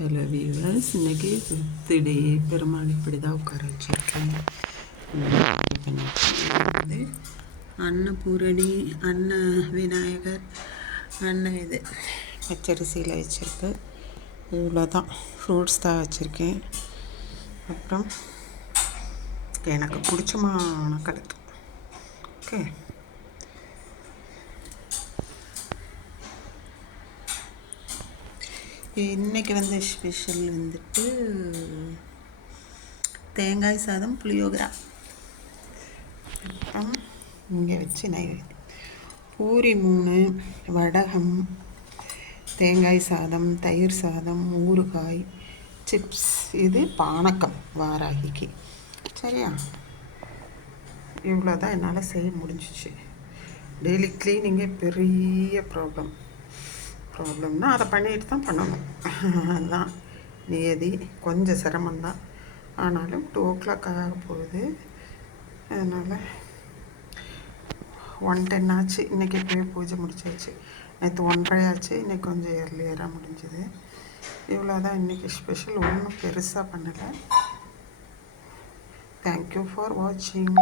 Hello viewers, இன்றைக்கி birthday Perumal இப்படி தான் உட்கார வச்சுருக்கேன். வந்து அன்னபூரணி, அன்ன விநாயகர், அன்ன இது பச்சரிசியில் வச்சுருக்கு. இவ்வளோ தான் ஃப்ரூட்ஸ் தான் வச்சுருக்கேன். அப்புறம் எனக்கு பிடிச்சமான கலத்து. ஓகே, இன்றைக்கி வந்து ஸ்பெஷல் வந்துட்டு தேங்காய் சாதம், புளியோகரா. அப்புறம் இங்கே வச்சு நைவேத்தியம் பூரி 3, வடகம், தேங்காய் சாதம், தயிர் சாதம், ஊறுகாய், சிப்ஸ். இது பானக்கம் வாராகிக்கு. சரியா, இவ்வளோ தான் என்னால் செய்ய முடிஞ்சிச்சு. டெய்லி க்ளீனிங்கே பெரிய ப்ராப்ளம்னா அதை பண்ணிட்டு தான் பண்ணணும். அதுதான் நியதி. கொஞ்சம் சிரமந்தான், ஆனாலும் 2 o'clock ஆக போகுது. அதனால் 1:10 ஆச்சு. இன்றைக்கி போய் பூஜை முடிச்சாச்சு. நேற்று 1:30 ஆச்சு. இன்றைக்கி கொஞ்சம் ஏர்லியராக முடிஞ்சுது. இவ்வளோ தான் இன்றைக்கி ஸ்பெஷல். ஒன்றும் பெருசாக பண்ணலை. தேங்க்யூ ஃபார் வாட்சிங்.